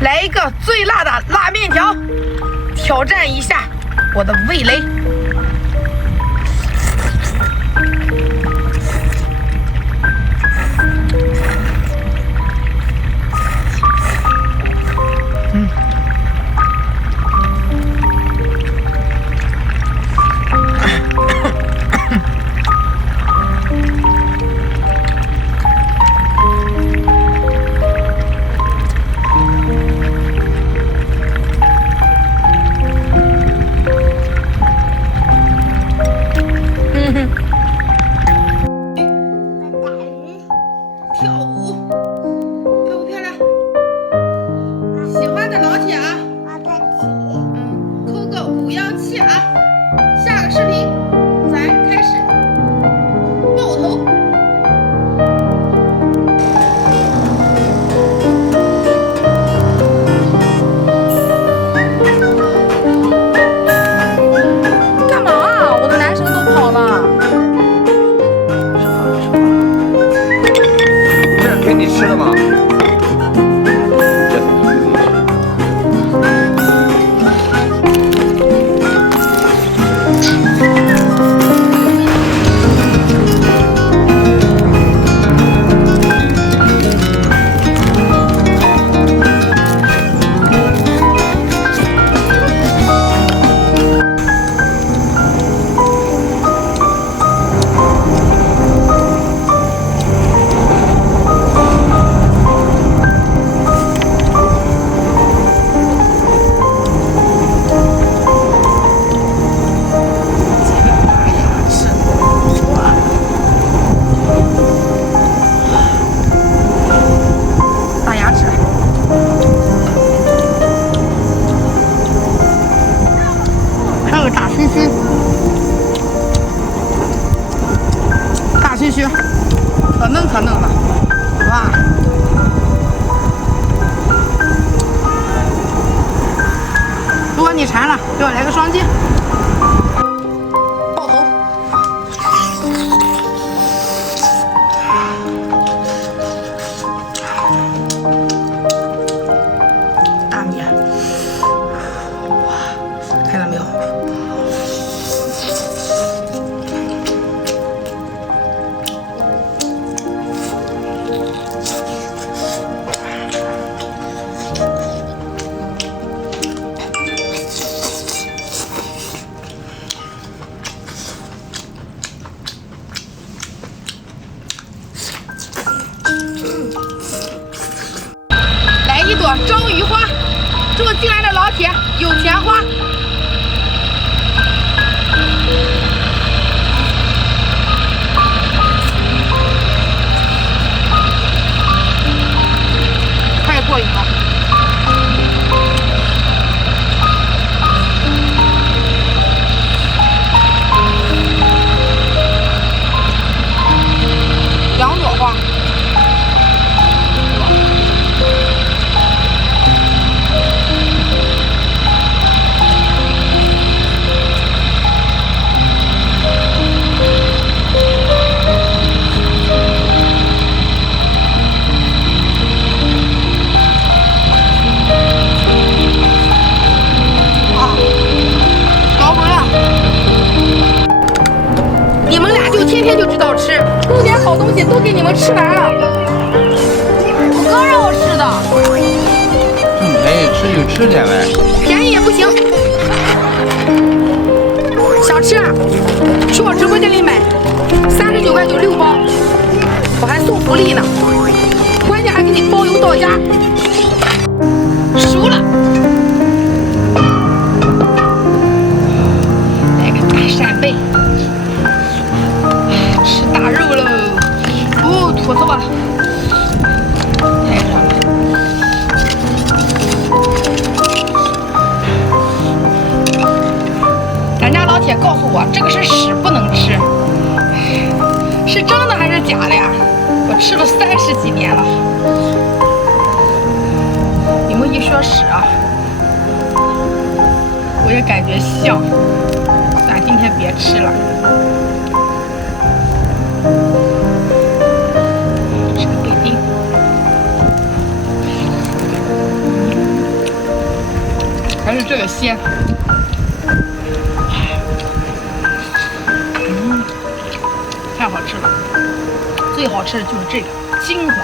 来一个最辣的辣面条，挑战一下我的味蕾。可嫩了，哇！如果你馋了，给我来个双击。爆头。大米，哇，看到没有？一朵章鱼花，住进来的老铁有钱花。太过瘾了。2朵花。天天就知道吃，弄点好东西都给你们吃完了。我哥让我吃的。便宜吃就吃点呗。便宜也不行。想吃啊？去我直播间里买，39块9 6包，我还送福利呢，关键还给你包邮到家。熟了。来个大扇贝。吃大肉喽！哦，吐死我了，太热了。人家老铁告诉我，这个是屎，不能吃。是真的还是假的呀？我吃了30几年了。你们一说屎啊，我也感觉像。咱今天别吃了。吃个贝丁。还是这个鲜。太好吃了，最好吃的就是这个精华。